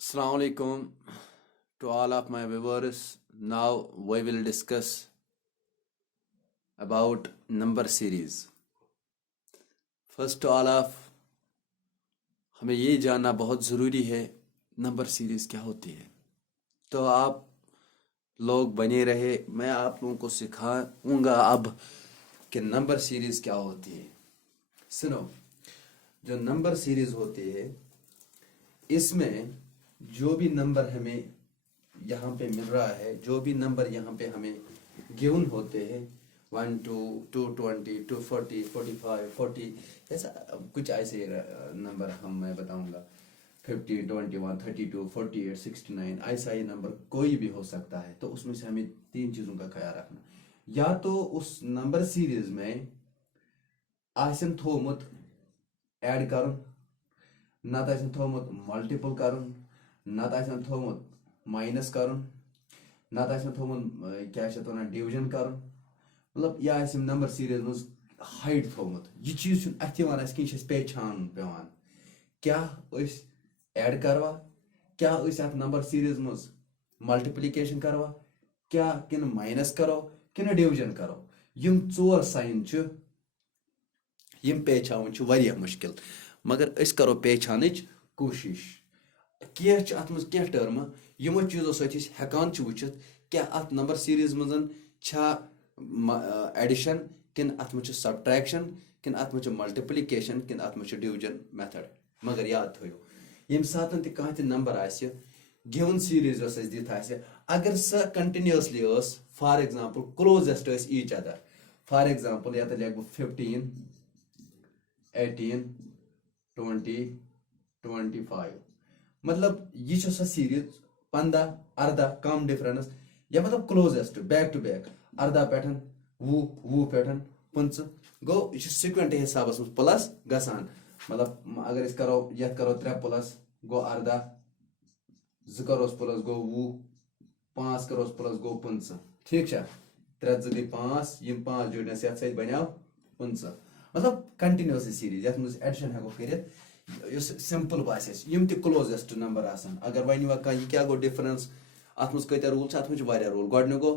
Assalamu alaikum to all of my viewers. Now we will discuss about number series. First all of हमें ये जानना बहुत ज़रूरी है नंबर सीरीज़ क्या होती है। तो आप लोग बने रहे, मैं आप लोगों को सिखाऊंगा अब कि नंबर सीरीज़ क्या होती है। सुनो, जो नंबर सीरीज़ होती है इसमें जो भी नंबर हमें यहाँ पे मिल रहा है, जो भी नंबर यहाँ पे हमें गिवन होते हैं 1 2 220 240 45 40 ऐसा कुछ ऐसे नंबर मैं बताऊंगा 50 21 32 48 69 ऐसा ही नंबर कोई भी हो सकता है। तो उसमें से हमें तीन चीज़ों का ख्याल रखना, या तो उस नंबर सीरीज में आसन थोमुत ऐड कर, नत आसन थोमुत मल्टीपल कर, नत आसन थोमुत माइनस कर, नत आसन थोमुत क्या डिवीजन कर, मतलब यह आम नंबर सीरीज मज हाइड थोमुत। यह चीज अथ कह पहचान पेवान क्या ऐड करवा, क्या अत नंबर सीरीज मज मल्टीप्लिकेशन करवा, क्या किन माइनस करो किन डिवीजन करो। यम चोर साइन यम पहचान वारिया मुश्किल, मगर अस करो पहचान कोशिश। कह अत मज कह टर्म यमो चीज़ों सत्य हेकान वुचित क्या अत नंबर सीरीज मजन एडिशन किन अत मज सब्ट्रैक्शन किन अत मज मल्टीप्लिकेशन किन अत मज डिवीजन मेथड। मगर याद थो यम सात कह नंबर आसि गिवन सीरीज दित आसि, अगर सह continuously for example closest each other, for example ये लिख बह 15 18 20 25, मतलब यह सह सीरीज 15 18 कम डिफरेंस, या मतलब क्लोजेस्ट बैक टू बैक 18 पे 20 पे 15 गो यह सिक्वेंट हिसाब में प्लस गसान। मतलब अगर इस करो यह करो 3 प्लस गो 18, 2 करोस प्लस गो 20, 5 करोस प्लस गो 15, ठीक है 3 2 गई 5, यम 5 जुड़ने ये सत बनो 15। मतलब कंटिन्यूस सीरीज ये एडिशन हेको कर सिंपल बास यम त क्लोजेस्ट नंबर आसान। अगर वन कह यह क्या गो डिफरेंस अत मज कत रूल अत मज रूल गोड गो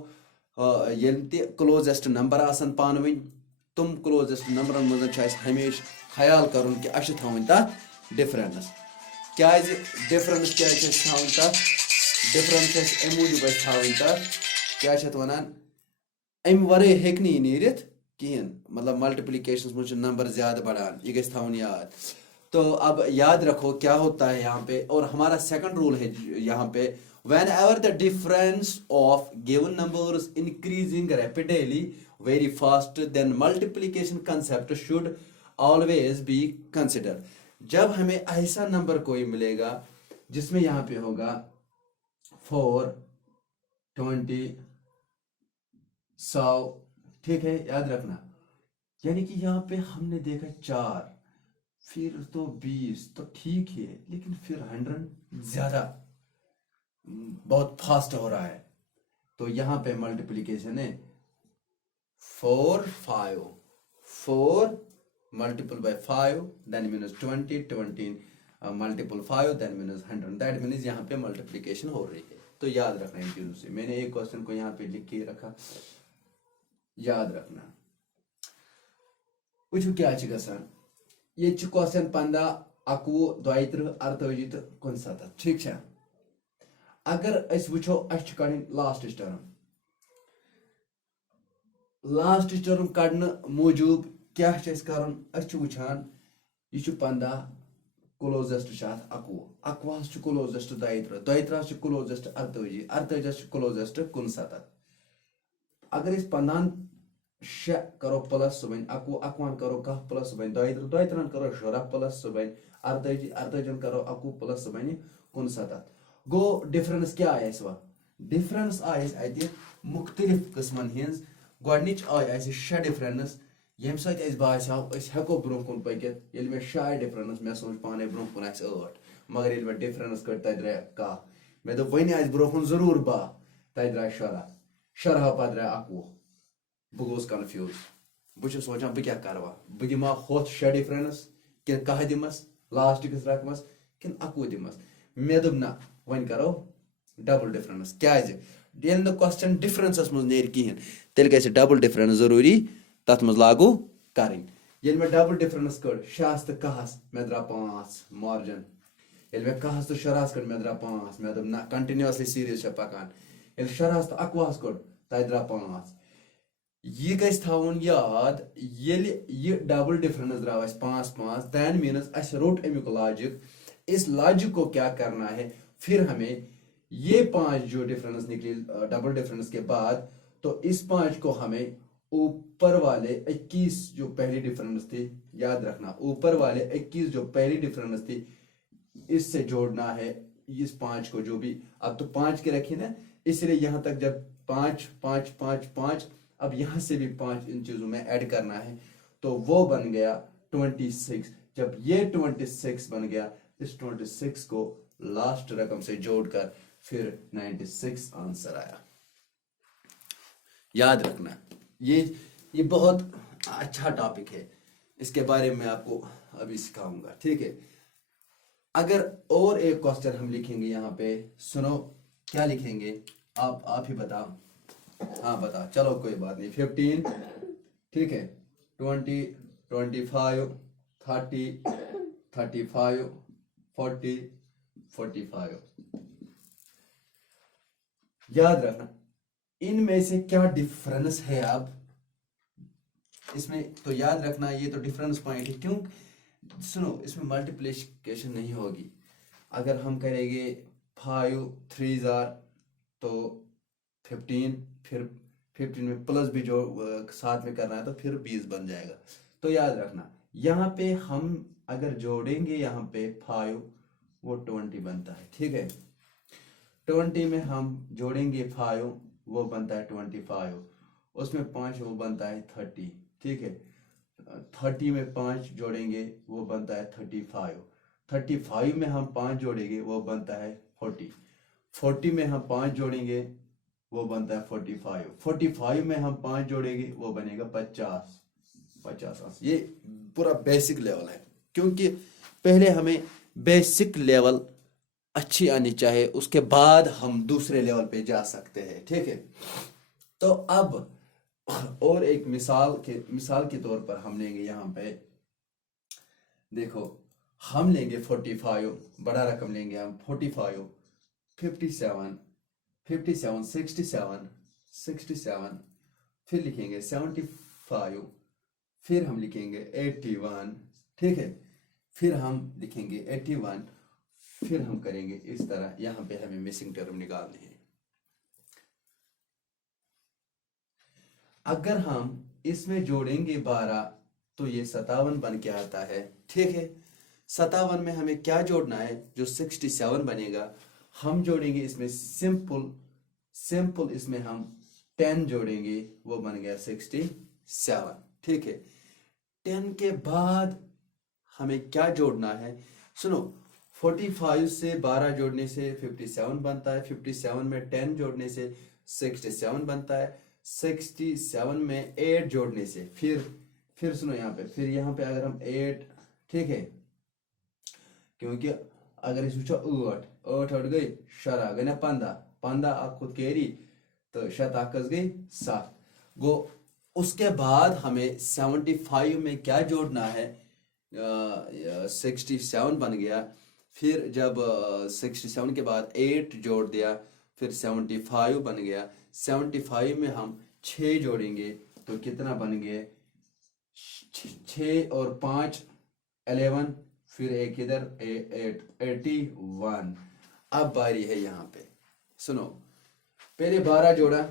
ये क्लोजेस्ट नंबर आसान पान वन तुम क्लोजेस्ट नंबर मज हमेशा ख्याल कर कि अस थवन तथ डिफरेंस। क्या डिफरेंस क्या थवन तथ डिफरेंस अम मूजूब थवन तथ क्या वन अम वे हे नीरित कहें, मतलब मल्टीप्लिकेशन में नंबर ज्यादा बढ़ान यह गि थवन याद। तो अब याद रखो क्या होता है यहाँ पे, और हमारा सेकंड रूल है यहाँ पे whenever the difference of given numbers increasing rapidly very fast then multiplication concept should always be considered। जब हमें ऐसा नंबर कोई मिलेगा जिसमें यहाँ पे होगा 4 20 100, ठीक है याद रखना, यानी कि यहाँ पे हमने देखा 4 फिर तो 20 तो ठीक है, लेकिन फिर 100 ज्यादा बहुत फास्ट हो रहा है। तो यहाँ पे मल्टीप्लिकेशन है 4 5 4 multiple by 5 then means 20 20 multiple 5 then means 100, that means यहाँ पे मल्टीप्लिकेशन हो रही है। तो याद रखना इन चीजों से। मैंने एक क्वेश्चन को यहाँ पे लिख के रखा, याद रखना। वो क्या गसान ये क्वेश्चन 15 21 32 48 तो 69, ठीक है। अगर अस वो अस कड़ लास्ट टर्म, लास्ट टर्म कड़न मूजूब क्या कर वुचान यह 15 क्लोजेस्ट 21 21 क्लोजेस्ट 32 32 क्लोजेस्ट 48 48 क्लोजेस्ट 69। अगर इस 15 6 करो प्लस सह बन 21 21 करो 10 प्लस सह बन 32 32 करो 16 प्लस सह बन 48 48 करो 21 प्लस सह बन 69। गो डिफरेंस क्या आय वा, डिफरेंस आय अत मुख्तलिफ किस्मन हिंज। गोडनिच आय 6 डिफरेंस यम सत बासो हेको ब्रोह कुन पकित। ये मे 6 आय डिफरेंस मे सोच पाने ब्रोह कुन 8, मगर ये मे डिफरेंस कट तत द्राय 10, मे दोप वन आस ब्रोह कुन जरूर 12 तत द्राय 16 16 पे द्राय 21, बह गोस कन्फ्यूज। बह सोचान बह क्या करवा, बह दिमा होथ 6 डिफरेंस कि 10 दिमस लास्ट किस रकमस कि 21 दिमस। मे दोप ना वन करो डबल डिफरेंस क्या क्वेश्चन डिफरेंसस मज नेर कहें तेल गि डबल डिफरेंस जरूरी तथ मज लागू करें ये मे डबल डिफरेंस कड़ 6 तो 1 मे द्रा 5 मार्जिन ये मे 1 तो 6 कड़ मे द्रा 5 मे दोप ना कंटिन्यूसली सीरीज पकान ये 6 तो 1 कड़ तह द्रा 5 यह गस थवन याद ये डबल डिफरेंस द्राव 5-5 दैन मीनस अस रोट अमुक लॉजिक इस लॉजिक को क्या करना है फिर हमें ये 5 जो डिफरेंस निकली डबल डिफरेंस के बाद तो इस 5 को हमें ऊपर वाले 21 जो पहली डिफरेंस थी याद रखना ऊपर वाले 21 जो पहली डिफरेंस थी इससे जोड़ना है इस 5 को जो भी अब तो 5 के रखी ना इसलिए यहां तक जब 5 5 5 5 अब यहां से भी 5 इन चीजों में ऐड करना है तो वो बन गया 26 जब ये 26 बन गया इस 26 को लास्ट रकम से जोड़कर फिर 96 आंसर आया याद रखना ये बहुत अच्छा टॉपिक है इसके बारे में आपको अभी सिखाऊंगा ठीक है अगर और एक क्वेश्चन हम लिखेंगे यहाँ पे सुनो क्या लिखेंगे आप ही बताओ हाँ बता चलो कोई बात नहीं 15 ठीक है 20 25 30 35 40 45 याद रखना इनमें से क्या डिफरेंस है अब इसमें तो याद रखना ये तो डिफरेंस पॉइंट है क्यों सुनो इसमें मल्टीप्लिकेशन नहीं होगी अगर हम करेंगे 5 3 तो 15 फिर 15 में प्लस भी जो साथ में करना है तो फिर 20 बन जाएगा तो याद रखना यहाँ पे हम अगर जोड़ेंगे यहाँ पे 5 वो 20 बनता है ठीक है 20 में हम जोड़ेंगे 5 वो बनता है 25 उसमें 5 वो बनता है 30 ठीक है 30 में 5 जोड़ेंगे वो बनता है 35 में हम 5 जोड़ेंगे वो बनता है 40 में हम 5 जोड़ेंगे वो बनता है 45 में हम 5 जोड़ेंगे वो बनेगा 50 ये पूरा बेसिक लेवल है क्योंकि पहले हमें बेसिक लेवल अच्छी आनी चाहिए उसके बाद हम दूसरे लेवल पे जा सकते हैं ठीक है तो अब और एक मिसाल के तौर पर हम लेंगे यहाँ पे देखो हम लेंगे 45 बड़ा रकम लेंगे हम 45 57 67 फिर लिखेंगे 75 फिर हम लिखेंगे 81 ठीक है फिर हम लिखेंगे 81 फिर हम करेंगे इस तरह यहाँ पे हमें मिसिंग टर्म निकालनी है अगर हम इसमें जोड़ेंगे 12 तो ये 57 बन के आता है ठीक है 57 में हमें क्या जोड़ना है जो 67 बनेगा हम जोड़ेंगे इसमें सिंपल इसमें हम 10 जोड़ेंगे वो बन गया 67 ठीक है 10 के बाद हमें क्या जोड़ना है सुनो 45 से 12 जोड़ने से 57 बनता है 57 में 10 जोड़ने से 67 बनता है 67 में 8 जोड़ने से फिर सुनो यहाँ पे अगर हम 8 ठीक है क्योंकि अगर इस वुचो 8 गई शरा गई ना 15 आप खुद कैरी तो शताकस गई 7 गो उसके बाद हमें 75 में क्या जोड़ना है 67 बन गया फिर जब 67 के बाद 8 जोड़ दिया फिर 75 बन गया 75 में हम 6 जोड़ेंगे तो कितना बन गए 6 और 5 11 फिर एक इधर 81 अब बारी है यहाँ पे सुनो पहले 12 जोड़ा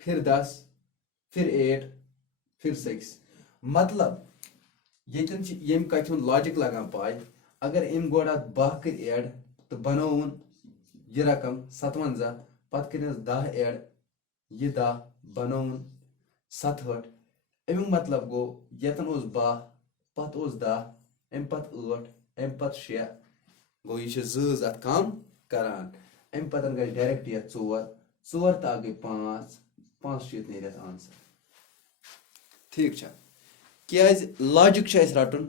फिर 10 फिर 8 फिर 6 मतलब ये कथन लॉजिक लगा पाए अगर इम गोड़ा 12 कर ऐड तो बनोन ये रकम 57 पत कर 10 ऐड ये 10 बनोन 67 अमुक मतलब गो यतन 12 पत 10 अम पत 8 अम पत 6 गो ये जज अत कम करान अम पतन गई डायरेक्ट ये 4 ता गई 5 शीत नेर आंसर ठीक क्या लॉजिक रटन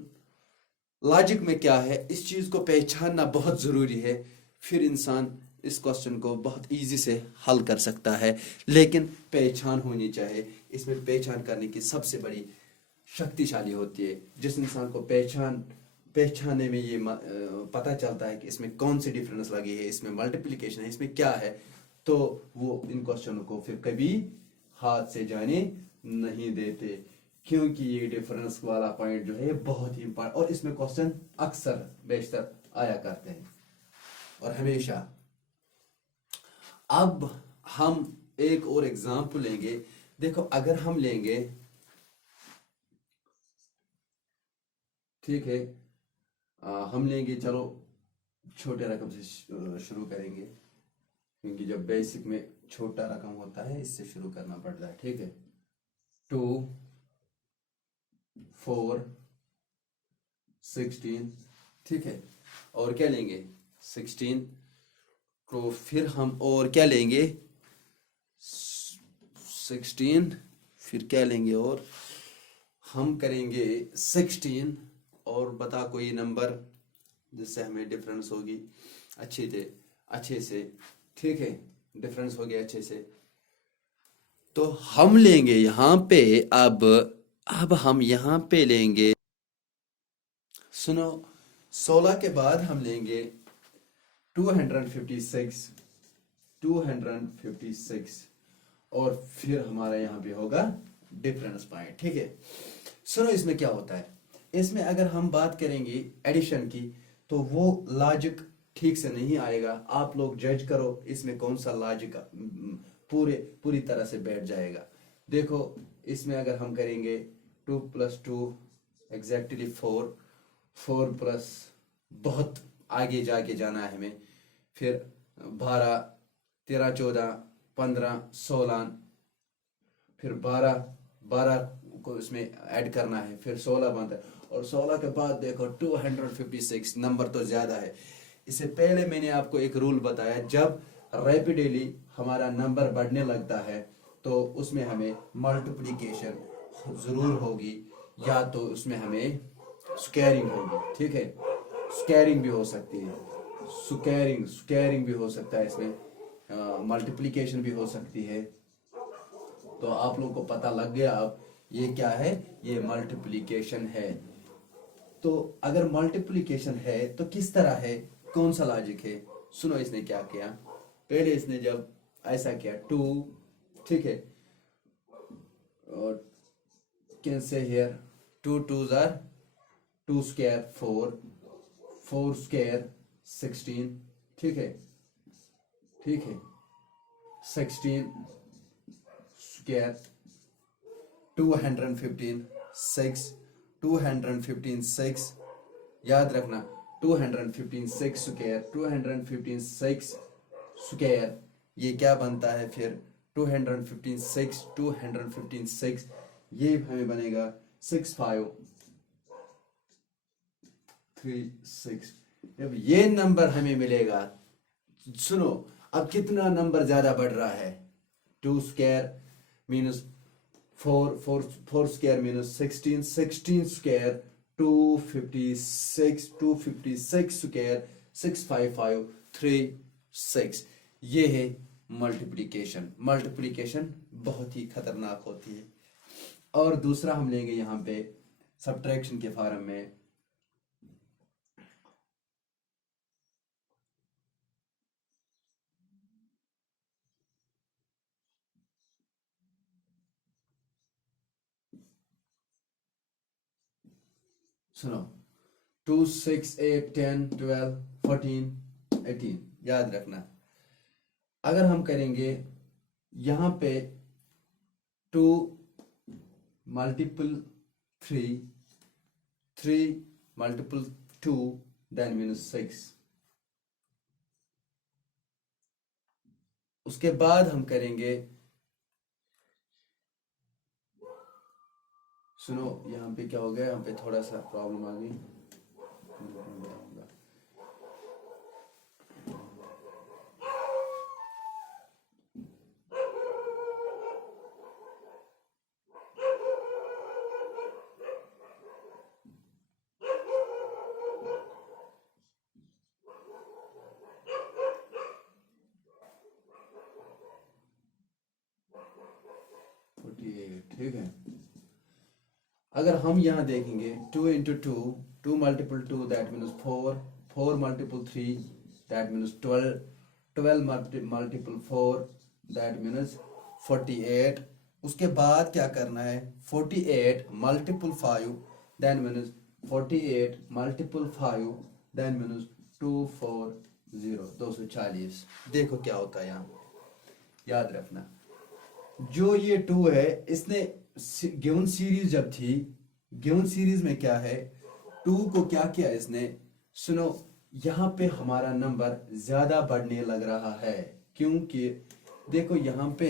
लॉजिक में क्या है, इस चीज़ को पहचानना बहुत ज़रूरी है, फिर इंसान इस क्वेश्चन को बहुत इजी से हल कर सकता है। लेकिन पहचान होनी चाहिए, इसमें पहचान करने की सबसे बड़ी शक्तिशाली होती है। जिस इंसान को पहचानने में ये पता चलता है कि इसमें कौन सी डिफरेंस लगी है, इसमें मल्टीप्लिकेशन है, इसमें क्या है, तो वो इन क्वेश्चनों को फिर कभी हाथ से जाने नहीं देते, क्योंकि ये डिफरेंस वाला पॉइंट जो है बहुत ही इंपॉर्टेंट, और इसमें क्वेश्चन अक्सर बेशतर आया करते हैं और हमेशा। अब हम एक और एग्जाम्पल लेंगे। देखो, अगर हम लेंगे, ठीक है, हम लेंगे, चलो छोटे रकम से शुरू करेंगे, क्योंकि जब बेसिक में छोटा रकम होता है इससे शुरू करना पड़ता है। ठीक है, 2 4 16, ठीक है, और क्या लेंगे 16, तो फिर हम और क्या लेंगे 16, फिर क्या लेंगे, और हम करेंगे 16 और बता कोई नंबर जिससे हमें डिफरेंस होगी अच्छे से, ठीक है, डिफरेंस हो गया अच्छे से। तो हम लेंगे यहाँ पे, अब हम यहाँ पे लेंगे, सुनो, 16 के बाद हम लेंगे 256 और फिर हमारा यहाँ पे होगा डिफरेंस पॉइंट। ठीक है, सुनो, इसमें क्या होता है, इसमें अगर हम बात करेंगे एडिशन की, तो वो लॉजिक ठीक से नहीं आएगा। आप लोग जज करो इसमें कौन सा लॉजिक पूरी तरह से बैठ जाएगा। देखो, इसमें अगर हम करेंगे 2 + 2 एग्जैक्टली 4 प्लस, बहुत आगे जाके जाना है हमें, फिर 12 13 14 15 16, फिर 12 को इसमें ऐड करना है, फिर 16 बनता है, और 16 के बाद देखो 256 नंबर तो ज्यादा है। इससे पहले मैंने आपको एक रूल बताया, जब रैपिडली हमारा नंबर बढ़ने लगता है तो उसमें हमें मल्टीप्लिकेशन जरूर होगी, या तो उसमें हमें स्क्वायरिंग होगी। ठीक है, स्क्वायरिंग भी हो सकती है, स्क्वायरिंग भी हो सकता है, इसमें मल्टीप्लिकेशन भी हो सकती है। तो आप लोगों को पता लग गया अब ये क्या है, ये मल्टीप्लिकेशन है। तो अगर मल्टीप्लिकेशन है तो किस तरह है, कौन सा लॉजिक है, सुनो इसने क्या किया। पहले इसने जब ऐसा किया 2, ठीक है, और can say here 2 2s are 2 square 4 square 16, ठीक है, 16 square 215 6, 215 6, याद रखना 215 6 स्क्वायर, 215 6 स्क्वायर, ये क्या बनता है फिर 215 6, ये हमें बनेगा 6536। जब ये नंबर हमें मिलेगा, सुनो, अब कितना नंबर ज्यादा बढ़ रहा है, 2 स्क्वायर मीनस 4 स्क्वायर मीनस 16 स्क्वायर 256 स्क्वायर 65536, ये है मल्टीप्लिकेशन बहुत ही खतरनाक होती है। और दूसरा हम लेंगे यहाँ पे सब्ट्रैक्शन के फॉर्म में, सुनो 2 6 8 10 12 14 18, याद रखना। अगर हम करेंगे यहाँ पे 2 मल्टीपल 3 मल्टीपल 2 देन -6, उसके बाद हम करेंगे, सुनो यहाँ पे क्या हो गया, यहाँ पे थोड़ा सा प्रॉब्लम आ गई, 48, ठीक है। अगर हम यहाँ देखेंगे 2 into 2, 2 multiple 2 that means 4, 4 multiple 3 that means 12, 12 multiple 4 that means 48। उसके बाद क्या करना है, 48 multiple 5 then means 48 multiple 5 then means 240, 240। देखो क्या होता है यहाँ, याद रखना जो ये 2 है, इसने गिवन सीरीज जब थी, गिवन सीरीज में क्या है, 2 को क्या किया इसने, सुनो यहाँ पे हमारा नंबर ज्यादा बढ़ने लग रहा है, क्योंकि देखो यहाँ पे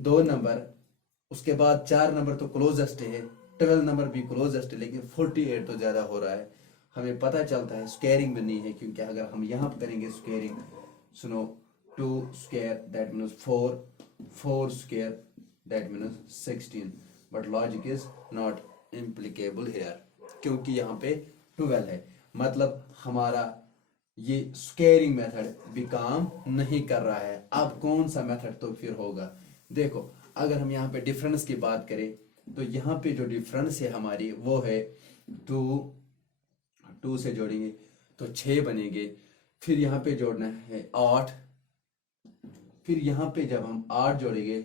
2 नंबर, उसके बाद 4 नंबर तो क्लोजेस्ट है, 12 नंबर भी क्लोजेस्ट है, लेकिन 48 तो ज्यादा हो रहा है। हमें पता चलता है स्क्वायरिंग भी नहीं है, क्योंकि अगर हम यहाँ पे करेंगे स्क्वायरिंग, सुनो 2 square that means 4, 4 square that means 16, but logic is not implicable here, क्योंकि यहाँ पे 12 है, मतलब हमारा ये स्क्वायरिंग मेथड भी काम नहीं कर रहा है। अब कौन सा मेथड तो फिर होगा, देखो अगर हम यहाँ पे डिफरेंस की बात करें तो यहाँ पे जो डिफरेंस है हमारी वो है 2 से जोड़ेंगे तो 6 बनेंगे, फिर यहाँ पे जोड़ना है 8, फिर यहाँ पे जब हम 8 जोड़ेंगे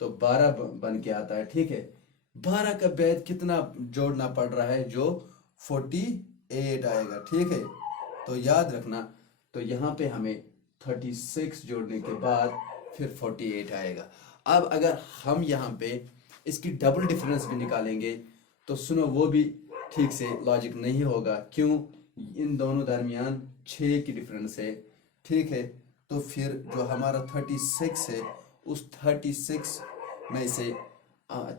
तो 12 बन के आता है, ठीक है। 12 का बाद कितना जोड़ना पड़ रहा है, जो 48 आएगा, ठीक है। तो याद रखना, तो यहाँ पे हमें 36 जोड़ने के बाद फिर 48 आएगा। अब अगर हम यहाँ पे इसकी डबल डिफरेंस भी निकालेंगे तो सुनो वो भी ठीक से लॉजिक नहीं होगा, क्यों, इन दोनों दरमियान 6 की डिफरेंस है, ठीक है। तो फिर जो हमारा 36 है, उस 36 में से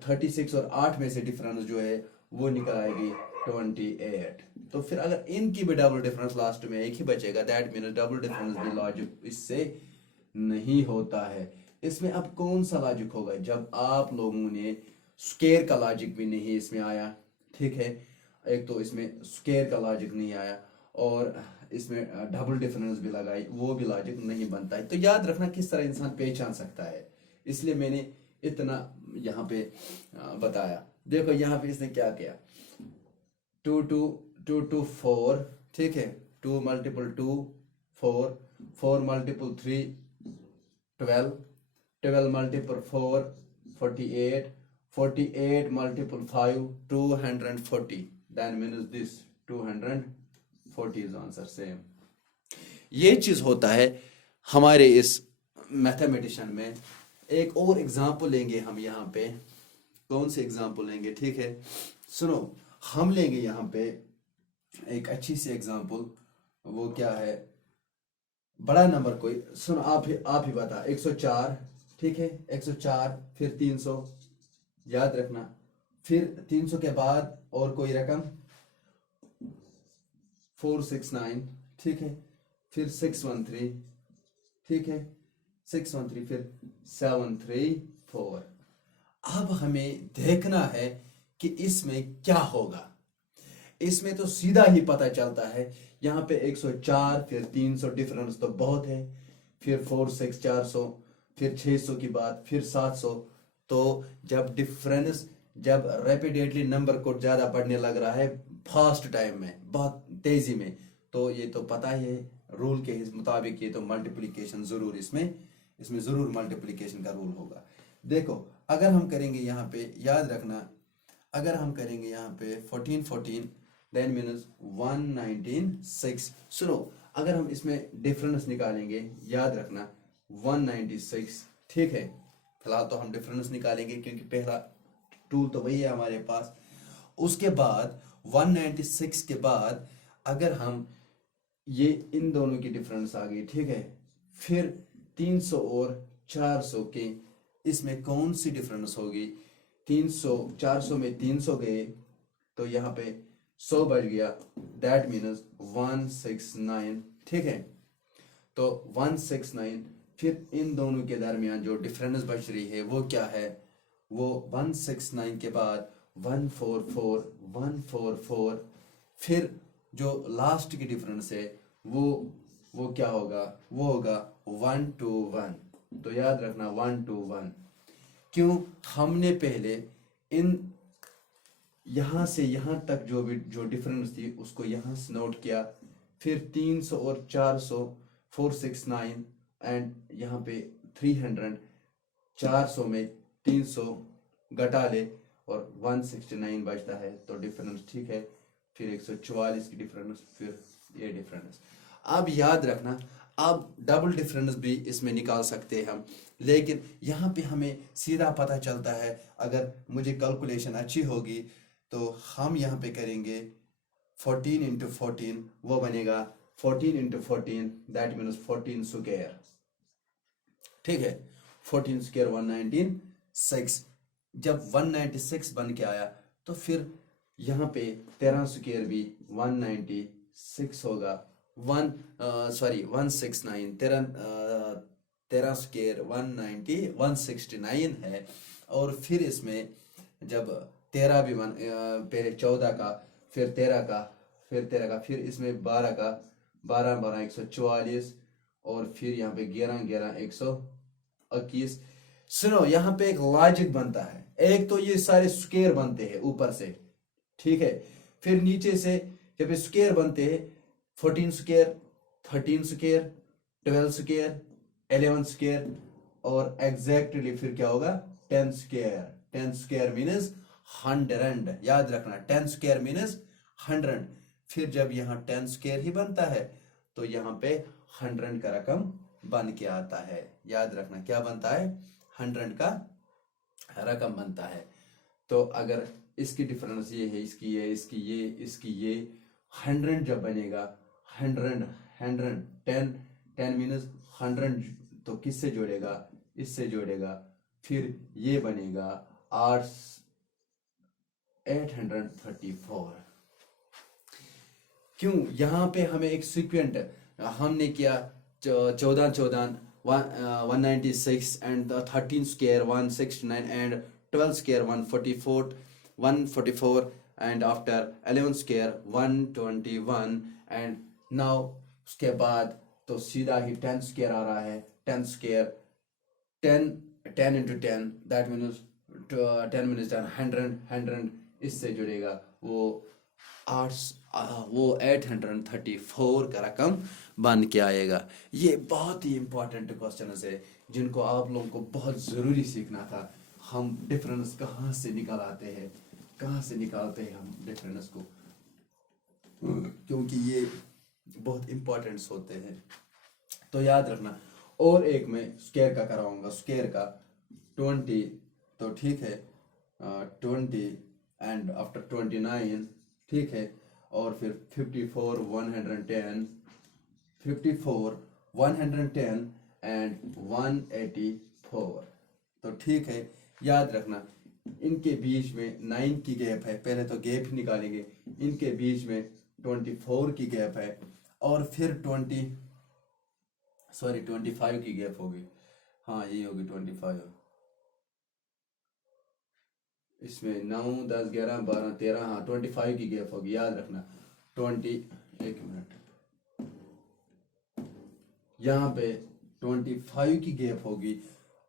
36 और 8 में से डिफरेंस जो है वो निकल आएगी 28। तो फिर अगर इनकी भी डबल डिफरेंस लास्ट में एक ही बचेगा, दैट मीन्स डबल डिफरेंस भी लॉजिक इससे नहीं होता है। इसमें अब कौन सा लॉजिक होगा, जब आप लोगों ने स्क्वायर का लॉजिक भी नहीं इसमें आया, ठीक है। एक तो इसमें स्क्वायर का लॉजिक नहीं आया और इसमें डबल डिफरेंस भी लगाई, वो भी लॉजिक नहीं बनता है। तो याद रखना किस तरह इंसान पहचान सकता है, इसलिए मैंने इतना यहाँ पे बताया। देखो यहाँ पे इसने क्या किया, 2 4, ठीक है, 2 multiple 2 4, 4 multiple 3 12, 12 multiple 4 48, 48 multiple 5 240, then means this 240 is answer same। ये चीज होता है हमारे इस मैथमेटिशियन में। एक और एग्जांपल लेंगे हम यहाँ पे, कौन से एग्जांपल लेंगे, ठीक है। सुनो हम लेंगे यहाँ पे एक अच्छी सी एग्जांपल, वो क्या है, बड़ा नंबर कोई, सुनो आप ही बता, 104, ठीक है, 104 फिर 300, याद रखना, फिर 300 के बाद और कोई रकम 469, ठीक है, फिर 613, ठीक है, 613 फिर 734। अब हमें देखना है कि इसमें क्या होगा। इसमें तो सीधा ही पता चलता है, यहाँ पे 104 फिर 300 डिफरेंस तो बहुत है, फिर 4 6 400, फिर 600 की बात, फिर 700। तो जब डिफरेंस, जब रैपिडेटली नंबर को ज्यादा बढ़ने लग रहा है, फास्ट टाइम में, बहुत तेजी में, तो ये तो पता ही है रूल के मुताबिक ये तो मल्टीप्लिकेशन जरूर, इसमें जरूर मल्टीप्लिकेशन का रूल होगा। देखो अगर हम करेंगे यहाँ पे, याद रखना, अगर हम करेंगे यहाँ पे 14 14 देन मीन्स 196। सुनो अगर हम इसमें डिफरेंस निकालेंगे, याद रखना 196, ठीक है। फिलहाल तो हम डिफरेंस निकालेंगे क्योंकि पहला टूल तो वही है हमारे पास। उसके बाद 196 के बाद अगर हम ये इन दोनों की डिफरेंस आ गई, ठीक है, फिर 300 और 400 के इसमें कौन सी डिफरेंस होगी, 300 400 में 300 गए तो यहाँ पे 100 बच गया, दैट मीन्स 169, ठीक है। तो 169 फिर इन दोनों के दरमियान जो डिफरेंस बच रही है वो क्या है, वो 169 के बाद 144 144, फिर जो लास्ट की डिफरेंस है वो क्या होगा, वो होगा 121। तो याद रखना 121। क्यों? हमने पहले इन यहाँ से यहाँ तक जो डिफरेंस थी उसको यहाँ से नोट किया, फिर 300 और 400 469 एंड यहाँ पे 300, 400 में 300 घटा ले और 169 बचता है, तो डिफरेंस ठीक है। फिर 144 की डिफरेंस, फिर ये डिफरेंस। अब याद रखना, अब डबल डिफरेंस भी इसमें निकाल सकते हैं हम, लेकिन यहाँ पे हमें सीधा पता चलता है। अगर मुझे कैलकुलेशन अच्छी होगी तो हम यहाँ पे करेंगे 14 इंटू 14, वो बनेगा 14 इंटू 14, दैट मीन्स 14 स्क्वायर, ठीक है। 14 स्क्वायर 196। जब 196 बन के आया तो फिर यहाँ पे 13 स्क्वायर भी 196 होगा। 169, 13 स्क्वायर 169 है। और फिर इसमें जब 13 भी पहले 14 का, फिर 13 का, फिर 13 का, फिर इसमें 12 का, 12 12 144, और फिर यहाँ पे 11 11 121। सुनो, यहाँ पे एक लॉजिक बनता है। एक तो ये सारे स्क्वायर बनते हैं ऊपर से, ठीक है। फिर नीचे से जब स्क्वायर बनते हैं, 14 स्क्वायर, 13 स्क्वायर, 12 स्क्वायर, 11 स्क्वायर, और एग्जैक्टली फिर क्या होगा 10 स्क्वायर। 10 स्क्वायर मीन्स 100, याद रखना 10 स्क्वायर मीन्स 100। फिर जब यहाँ 10 स्क्वायर ही बनता है तो यहाँ पे 100 का रकम बन के आता है। याद रखना क्या बनता है, 100 का रकम बनता है। तो अगर इसकी डिफरेंस ये है, इसकी ये, इसकी ये, इसकी ये, 100 जब बनेगा, 100 100 10 10 मीन्स 100, तो किससे जोड़ेगा, इससे जोड़ेगा। फिर ये बनेगा 834। क्यों? यहाँ पे हमें एक सीक्वेंट हमने किया 14 14 196 and 13 square 169 and 12 square 144 and after 11 square 121 and now उसके बाद तो सीधा ही 10 स्क्वायर आ रहा है। 10 square 10 into 10, that means 10 minutes 100 इससे जुड़ेगा, वो 834 का रकम बन के आएगा। ये बहुत ही इंपॉर्टेंट क्वेश्चन है जिनको आप लोगों को बहुत ज़रूरी सीखना था। हम डिफरेंस कहाँ से निकाल आते हैं, कहाँ से निकालते हैं हम डिफरेंस को, क्योंकि ये बहुत इंपॉर्टेंट होते हैं। तो याद रखना। और एक मैं स्क्वायर का कराऊंगा, स्क्वायर का 20, तो ठीक है 20 एंड आफ्टर 29, ठीक है। और फिर 54 110 एंड 184, तो ठीक है। याद रखना इनके बीच में 9 की गैप है, पहले तो गैप निकालेंगे। इनके बीच में 24 की गैप है, और फिर 25 की गैप होगी। हाँ ये होगी 25। इसमें 9 10 11 12 13, हाँ 25 की गैप होगी। याद रखना एक मिनट, यहाँ पे 25 की गैप होगी,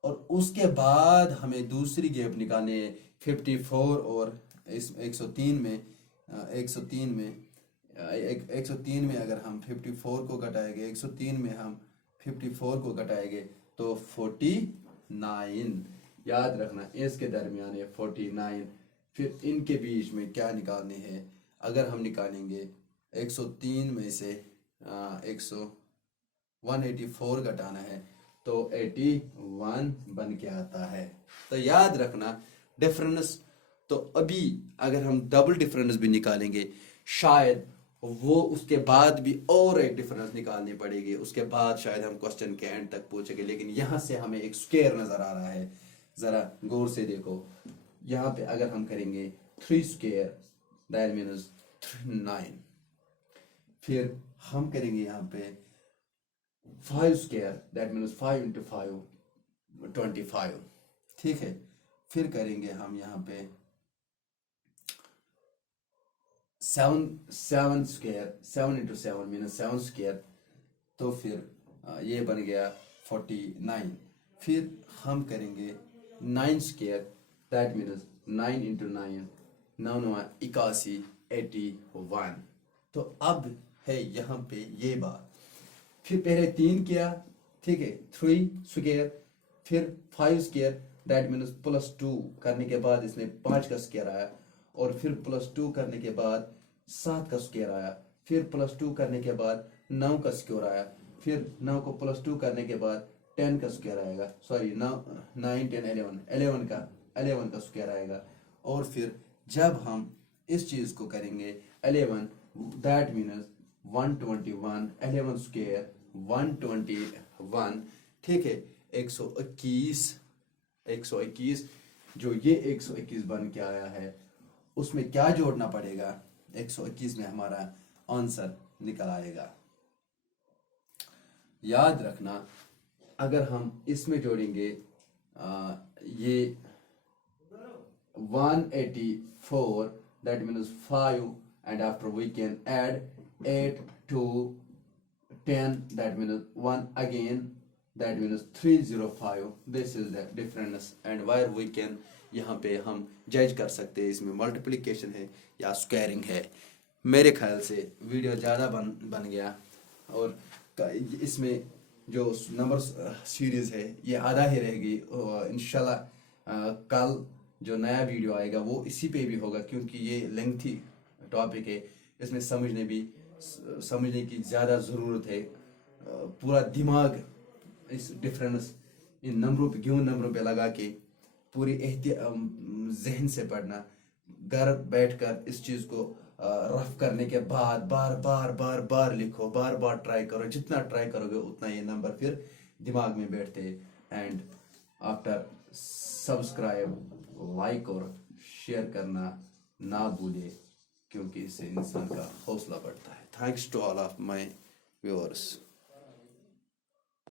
और उसके बाद हमें दूसरी गैप निकालनी है 54 और इस 103 में। 103 में अगर हम 54 को घटाएंगे, 103 में हम 54 को घटाएंगे तो 49। याद रखना इसके दरमियान है 49। फिर इनके बीच में क्या निकालने हैं, अगर हम निकालेंगे 103 में से 184 घटाना है तो 81 बन के आता है। तो याद रखना डिफरेंस, तो अभी अगर हम डबल डिफरेंस भी निकालेंगे, शायद वो उसके बाद भी और एक डिफरेंस निकालनी पड़ेगी, उसके बाद शायद हम क्वेश्चन के एंड तक पहुंचेंगे। लेकिन यहाँ से हमें एक स्क्वायर नजर आ रहा है, जरा गौर से देखो। यहाँ पे अगर हम करेंगे 3 स्क्वायर, दैट मीन्स 9। फिर हम करेंगे यहाँ पे 5 स्क्वायर, दैट मीन्स 5 इंटू 5 25, ठीक है। फिर करेंगे हम यहाँ पे 7 स्क्वायर, 7 इंटू 7 मीन्स 7 स्क्वायर, तो फिर ये बन गया 49। फिर हम करेंगे 9 स्क्वायर, दैट मीन्स 9 इंटू 9, 9 9 81, 81। तो अब है यहाँ पे ये बात, फिर पहले 3 किया, ठीक है, 3 स्क्वायर, फिर 5 स्क्वायर, दैट मीन्स +2 करने के बाद इसमें 5 का स्क्वायर आया, और फिर +2 करने के बाद 7 का स्क्वायर आया, फिर +2 करने के बाद 9 का स्क्वायर आया, फिर 9 को +2 करने के बाद 10 का स्क्वायर आएगा, सॉरी 9 9 10 11 11 का स्क्वायर आएगा। और फिर जब हम इस चीज़ को करेंगे 11, दैट मीन्स 121, 11 स्क्वायर 121, ठीक है, 121, जो ये 121 बन के आया है, उसमें क्या जोड़ना पड़ेगा, 121 में हमारा आंसर निकल आएगा। याद रखना, अगर हम इसमें जोड़ेंगे ये 184, that means 5, and after we can add 8 to 10, that means 1 again, that means 305. This is the difference, and where we can यहाँ पे हम जज कर सकते हैं इसमें मल्टीप्लिकेशन है या स्क्वायरिंग है। मेरे ख्याल से वीडियो ज़्यादा बन गया, और इसमें जो नंबर सीरीज़ है ये आधा ही रहेगी। इंशाल्लाह कल जो नया वीडियो आएगा वो इसी पे भी होगा, क्योंकि ये लेंथी टॉपिक है, इसमें समझने की ज़्यादा ज़रूरत है। पूरा दिमाग इस डिफरेंस इन नंबरों पे, गिवन नंबरों पे लगा के पूरी जहन से पढ़ना, घर बैठकर इस चीज़ को रफ करने के बाद बार बार बार बार लिखो, बार बार ट्राई करो, जितना ट्राई करोगे उतना ये नंबर फिर दिमाग में बैठते हैं। एंड आफ्टर सब्सक्राइब, लाइक और शेयर करना ना भूले, क्योंकि इससे इंसान का हौसला बढ़ता है। Thanks to all of my viewers.